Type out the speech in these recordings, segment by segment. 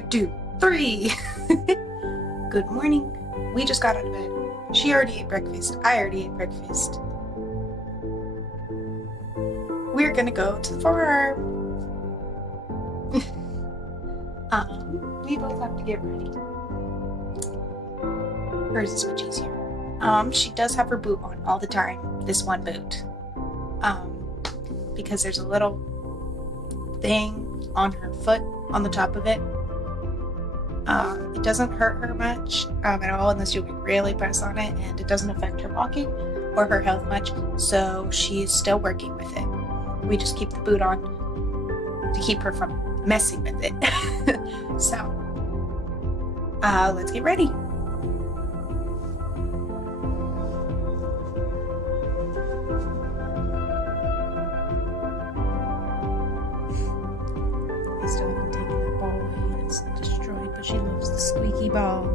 2, 3. Good morning. We just got out of bed. She already ate breakfast. I already ate breakfast. We're gonna go to the farm. We both have to get ready. Hers is much easier. She does have her boot on all the time. This one boot. Because there's a little thing on her foot on the top of it. It doesn't hurt her much at all unless you really press on it, and it doesn't affect her walking or her health much, so she's still working with it. We just keep the boot on to keep her from messing with it. So, let's get ready. I still haven't taken that ball away and it's destroyed, but she loves the squeaky ball.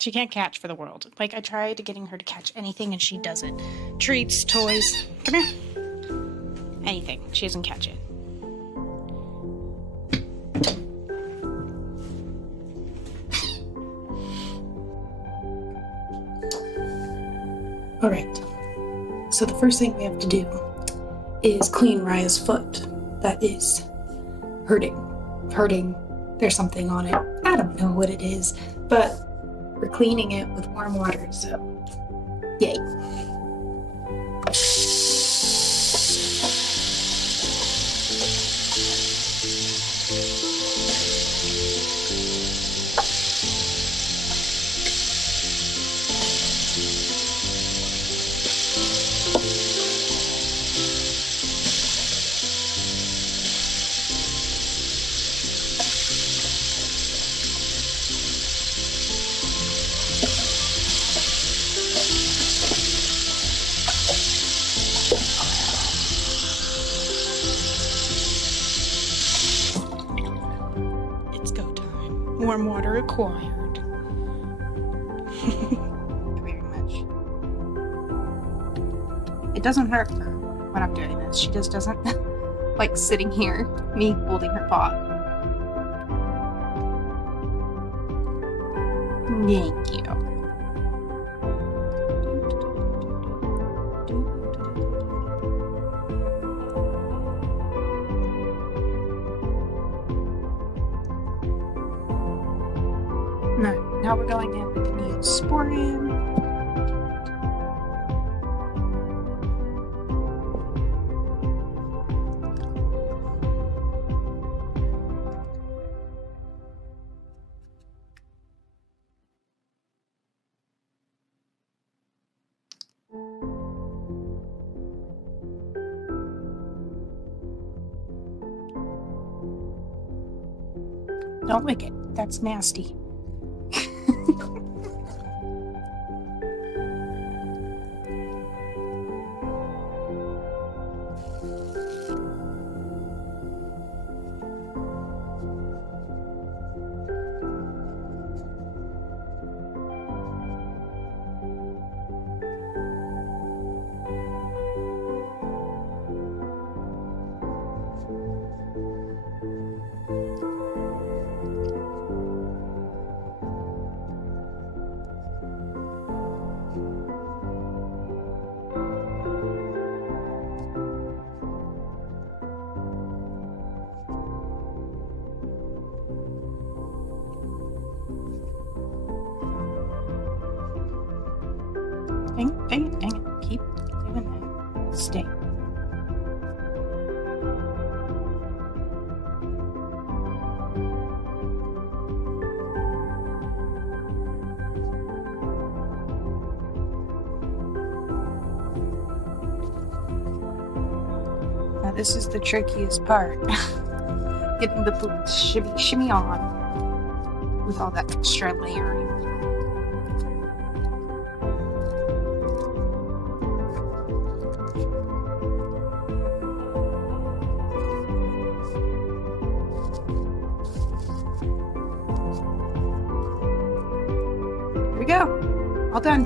She can't catch for the world. Like, I tried getting her to catch anything and she doesn't. Treats, toys. Come here. Anything. She doesn't catch it. Alright. So the first thing we have to do is clean Raya's foot. That is hurting. There's something on it. I don't know what it is, but we're cleaning it with warm water, so yay. Warm water required. Very much. It doesn't hurt her when I'm doing this. She just doesn't like sitting here, me holding her paw. Thank you. Now we're going in with the Neosporin. Don't lick it. That's nasty. Dang it. Keep doing that. Stay. Now this is the trickiest part. Getting the boot to shimmy on with all that extra layering. go. All done.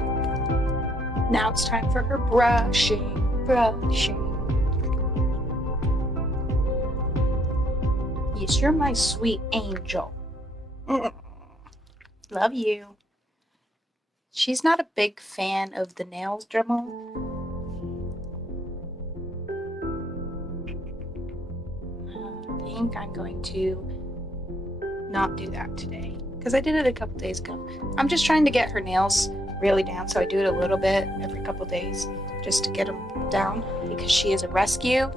Now it's time for her brushing. Yes, you're my sweet angel. Love you. She's not a big fan of the nails Dremel. I think I'm going to not do that today because I did it a couple days ago. I'm just trying to get her nails really down, so I do it a little bit every couple days just to get them down because she is a rescue.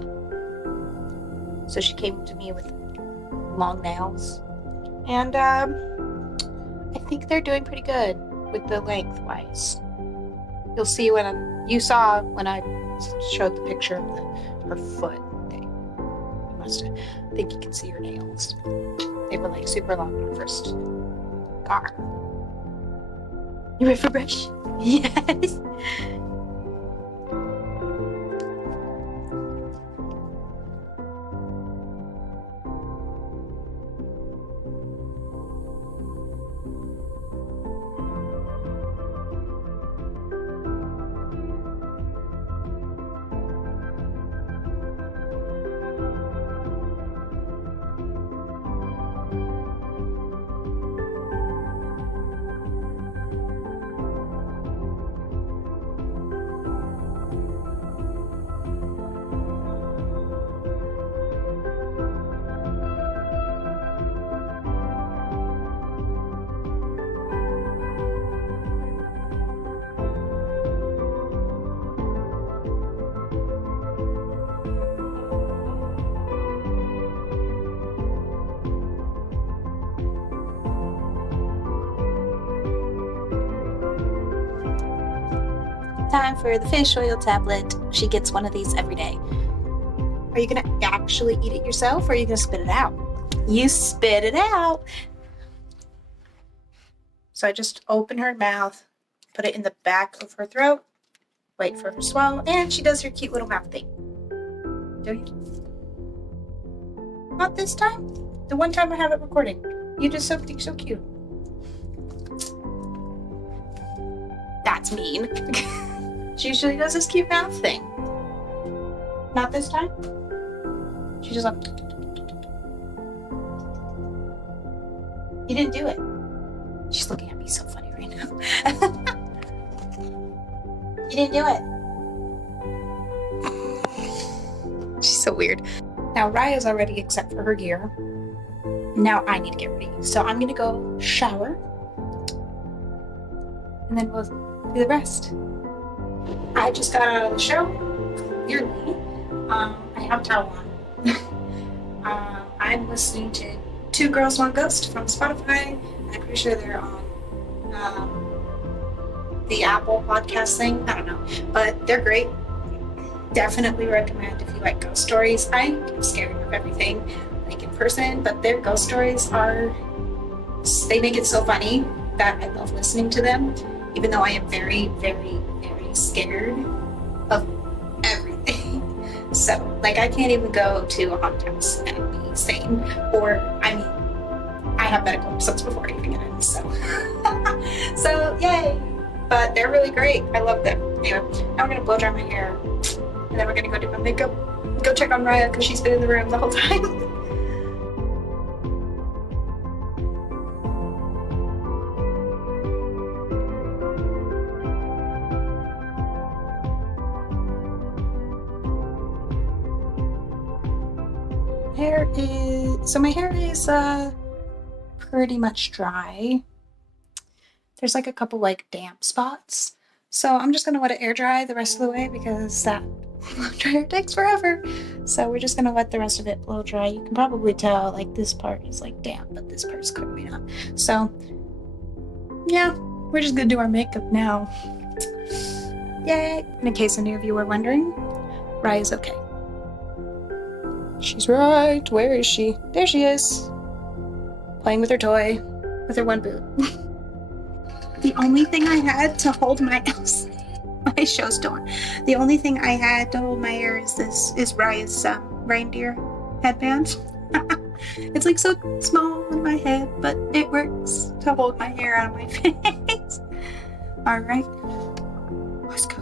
So she came to me with long nails, and I think they're doing pretty good with the lengthwise. You'll see you saw when I showed the picture of her foot. I think you can see her nails. They were like super long when I first got her. You ready for brush? Yes. Time for the fish oil tablet. She gets one of these every day. Are you gonna actually eat it yourself, or are you gonna spit it out? You spit it out. So I just open her mouth, put it in the back of her throat, wait for her to swallow, and she does her cute little mouth thing. Do you? Not this time. The one time I have it recording. You did something so cute. That's mean. She usually does this cute mouth thing. Not this time. She just like, you didn't do it. She's looking at me so funny right now. You didn't do it. She's so weird. Now Raya's already except for her gear. Now I need to get ready. So I'm gonna go shower. And then we'll do the rest. I just got out of the show, clearly. I have a towel on. I'm listening to Two Girls, One Ghost from Spotify. I'm pretty sure they're on the Apple podcast thing. I don't know. But they're great. Definitely recommend if you like ghost stories. I'm scared of everything, like in person, but their ghost stories they make it so funny that I love listening to them, even though I am very, very, very scared of everything. So, like, I can't even go to a haunted house and be sane. Or, I mean, I have medical episodes before I even get in, so. So, yay! But they're really great. I love them. Anyway, now we're gonna blow dry my hair, and then we're gonna go do my makeup. Go check on Raya, because she's been in the room the whole time. My hair is pretty much dry. There's like a couple like damp spots, so I'm just gonna let it air dry the rest of the way because that blow dryer takes forever. So we're just gonna let the rest of it blow dry. You can probably tell like this part is like damp, but this part's clearly not. So yeah, we're just gonna do our makeup now. Yay! And in case any of you were wondering, Raya is okay. She's right. Where is she? There she is. Playing with her toy, with her one boot. The only thing I had to hold my show's done. The only thing I had to hold my hair is Raya's reindeer headband. It's like so small on my head, but it works to hold my hair out of my face. All right, let's go.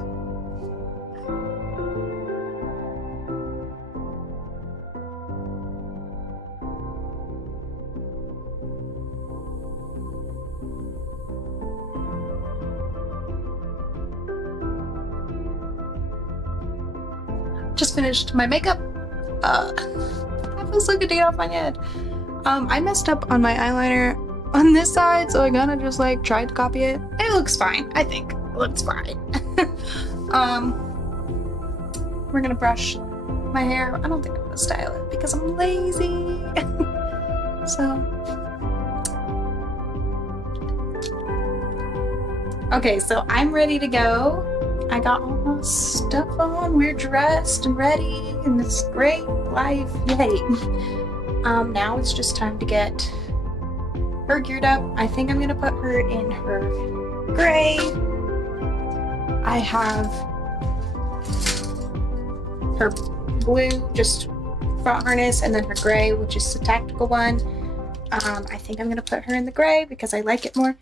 Just finished my makeup. That feels so good to get off my head. I messed up on my eyeliner on this side, so I kind of just like tried to copy it. It looks fine, I think. It looks fine. We're gonna brush my hair. I don't think I'm gonna style it because I'm lazy. Okay, so I'm ready to go. I got all my stuff on. We're dressed and ready in this great life. Yay. Now it's just time to get her geared up. I think I'm gonna put her in her gray. I have her blue, just front harness, and then her gray, which is the tactical one. I think I'm gonna put her in the gray because I like it more.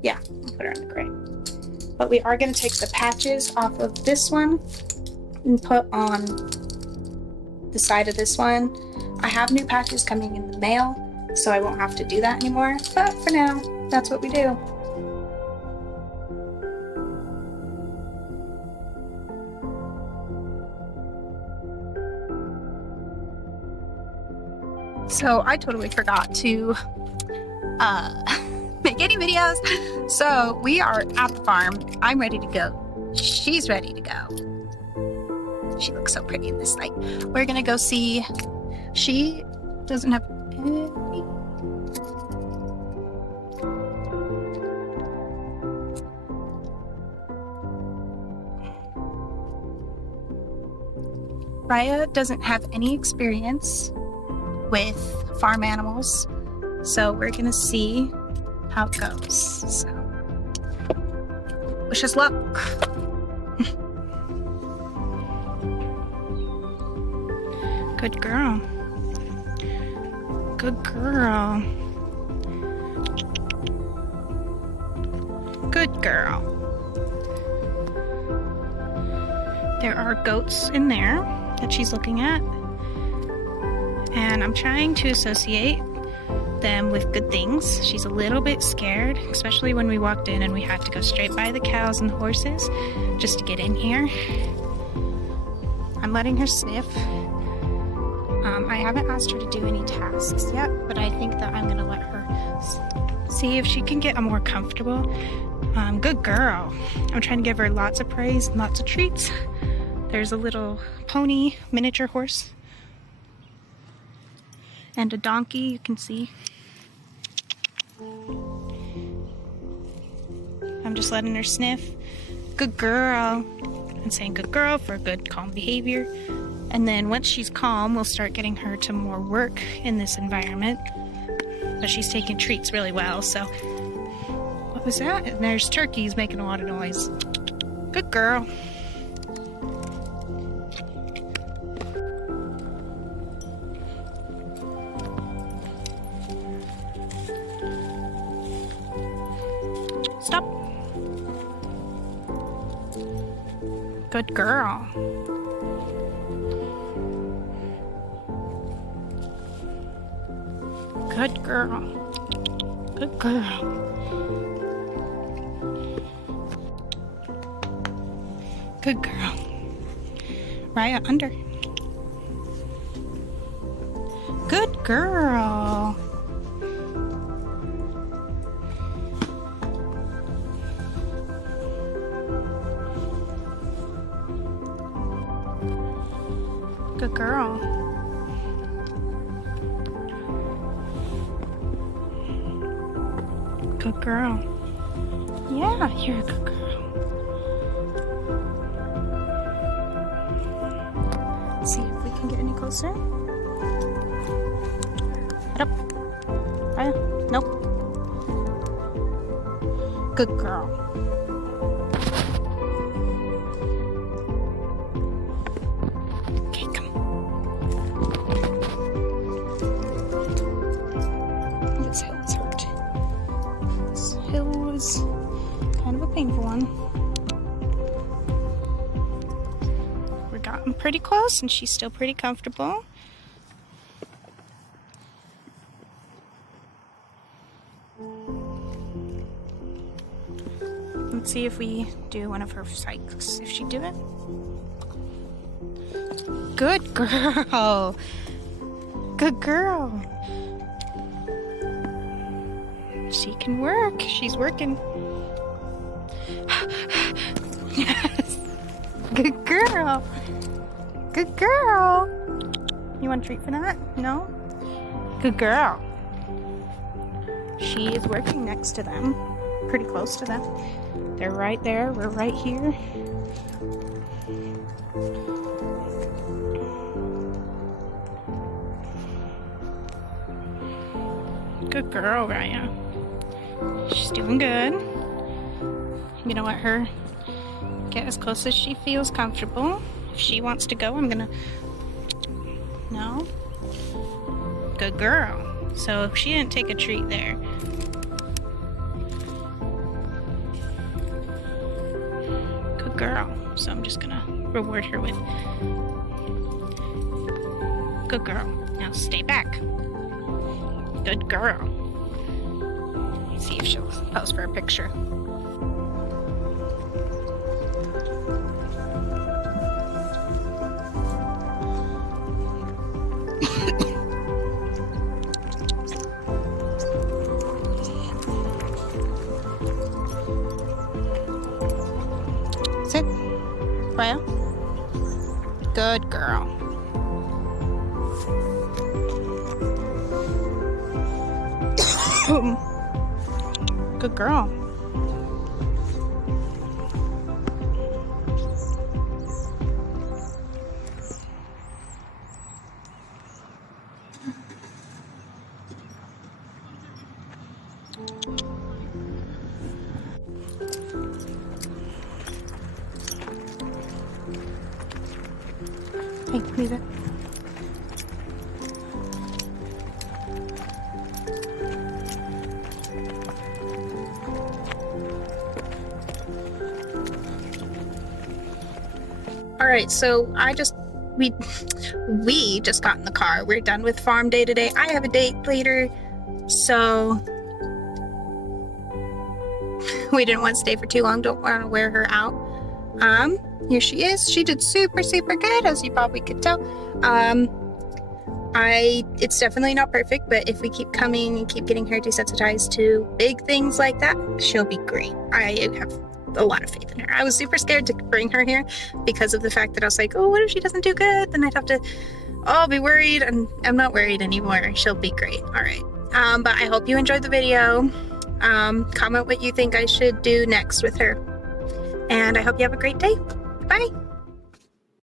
Yeah, I'll put her in the gray. But we are going to take the patches off of this one and put on the side of this one. I have new patches coming in the mail, so I won't have to do that anymore. But for now, that's what we do. So I totally forgot to make any videos. So we are at the farm. I'm ready to go. She's ready to go. She looks so pretty in this light. We're gonna go see. She doesn't have any. Raya doesn't have any experience with farm animals, so we're gonna see how it goes. So wish us luck. Good girl. Good girl. Good girl. There are goats in there that she's looking at, and I'm trying to associate them with good things. She's a little bit scared, especially when we walked in and we had to go straight by the cows and the horses just to get in here. I'm letting her sniff. I haven't asked her to do any tasks yet, but I think that I'm gonna let her see if she can get a more comfortable. Good girl. I'm trying to give her lots of praise and lots of treats. There's a little pony miniature horse and a donkey, you can see. I'm just letting her sniff. Good girl. I'm saying good girl for good calm behavior. And then once she's calm, we'll start getting her to more work in this environment. But she's taking treats really well, so. What was that? And there's turkeys making a lot of noise. Good girl. Stop. Good girl. Good girl. Good girl. Good girl. Raya, under. Good girl. Good girl. Good girl. Yeah, you're a good girl. Let's see if we can get any closer. Head up. Raya. Nope. Good girl. Okay, come. was kind of a painful one. We're gotten pretty close and she's still pretty comfortable. Let's see if we do one of her psychs. If she do it. Good girl. Good girl. She can work. She's working. Yes. Good girl. Good girl. You want a treat for that? No? Good girl. She is working next to them. Pretty close to them. They're right there. We're right here. Good girl, Raya. She's doing good. I'm gonna let her get as close as she feels comfortable. If she wants to go, I'm gonna... No? Good girl. So she didn't take a treat there. Good girl. So I'm just gonna reward her with... Good girl. Now stay back. Good girl. Let's see if she'll pose for a picture. Sit. Raya. Good girl. Good girl. Hey, leave it. Alright, so we just got in the car. We're done with farm day today. I have a date later, so we didn't want to stay for too long. Don't want to wear her out. Here she is. She did super good, as you probably could tell. It's definitely not perfect, but if we keep coming and keep getting her desensitized to big things like that, she'll be great. I have a lot of faith in her. I was super scared to bring her here because of the fact that I was like, oh, what if she doesn't do good? Then I'd have to, be worried, and I'm not worried anymore. She'll be great. All right. But I hope you enjoyed the video. Comment what you think I should do next with her. And I hope you have a great day. Bye.